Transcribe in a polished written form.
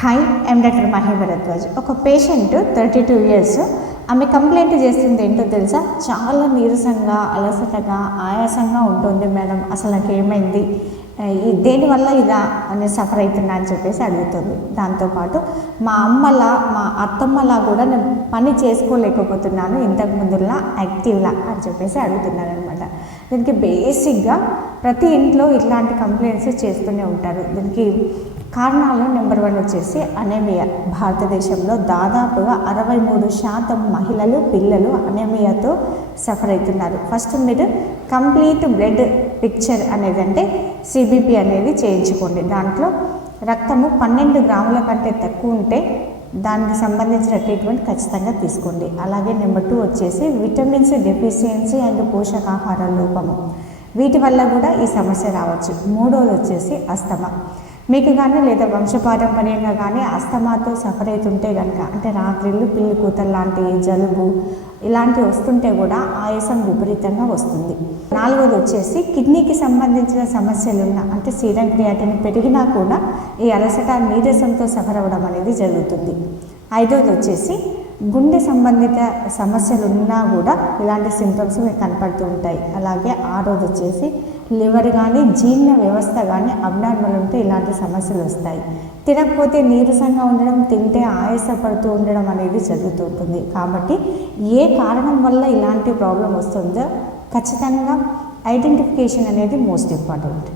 Hi, I'm doctor Mahi Bharadwaj. ఒక patient 32 years, ఆమె complaint చేస్తుంది ఏంటో తెలుసా? చాలా నీరసంగా, అలసటగా, ఆయాసంగా ఉంటుంది మేడం, అసలు నాకు ఏమైంది, దేనివల్ల ఇలా అని సఫర్ అవుతున్నా అని చెప్పేసి అడుగుతుంది. దాంతోపాటు మా అత్తమ్మలా కూడా నేను పని చేసుకోలేకపోతున్నాను, ఇంతకు ముందులా యాక్టివ్లా అని చెప్పేసి అడుగుతున్నాను అనమాట. దీనికి బేసిక్గా ప్రతి ఇంట్లో ఇట్లాంటి కంప్లైంట్స్ చేస్తూనే ఉంటారు. దీనికి కారణాలు నెంబర్ 1 వచ్చేసి అనేమియా. భారతదేశంలో దాదాపుగా 63% మహిళలు, పిల్లలు అనేమియాతో సఫర్ అవుతున్నారు. ఫస్ట్ మీరు కంప్లీట్ బ్లడ్ పిక్చర్ అనేది అంటే సిబిపి అనేది చేయించుకోండి. దాంట్లో రక్తము 12 గ్రాముల కంటే తక్కువ ఉంటే దానికి సంబంధించిన ట్రీట్మెంట్ ఖచ్చితంగా తీసుకోండి. అలాగే నెంబర్ 2 వచ్చేసి విటమిన్స్ డెఫిషియన్సీ అండ్ పోషకాహార లోపము, వీటి వల్ల కూడా ఈ సమస్య రావచ్చు. మూడోది వచ్చేసి అస్తమా. మీకు కానీ లేదా వంశపారంపర్యంగా కానీ అస్తమాతో సఫర్ అవుతుంటే కనుక, అంటే రాత్రిళ్ళు పిల్లి కూతలు లాంటి జలుబు ఇలాంటివి వస్తుంటే కూడా ఆయాసం విపరీతంగా వస్తుంది. నాలుగోది వచ్చేసి కిడ్నీకి సంబంధించిన సమస్యలున్న, అంటే సీరం క్రియాటిన్ పెరిగినా కూడా ఈ అలసట నీరసంతో సఫర్ అవ్వడం అనేది జరుగుతుంది. ఐదోది వచ్చేసి గుండె సంబంధిత సమస్యలు ఉన్నా కూడా ఇలాంటి సింటమ్స్ మీకు కనపడుతూ ఉంటాయి. అలాగే ఆరోది వచ్చేసి లివర్ కానీ జీర్ణ వ్యవస్థ కానీ అబ్నార్మల్ ఉంటే ఇలాంటి సమస్యలు వస్తాయి. తినకపోతే నీరసంగా ఉండడం, తింటే ఆయాసపడుతూ ఉండడం అనేది జరుగుతూ ఉంటుంది. కాబట్టి ఏ కారణం వల్ల ఇలాంటి ప్రాబ్లం వస్తుందో ఖచ్చితంగా ఐడెంటిఫికేషన్ అనేది మోస్ట్ ఇంపార్టెంట్.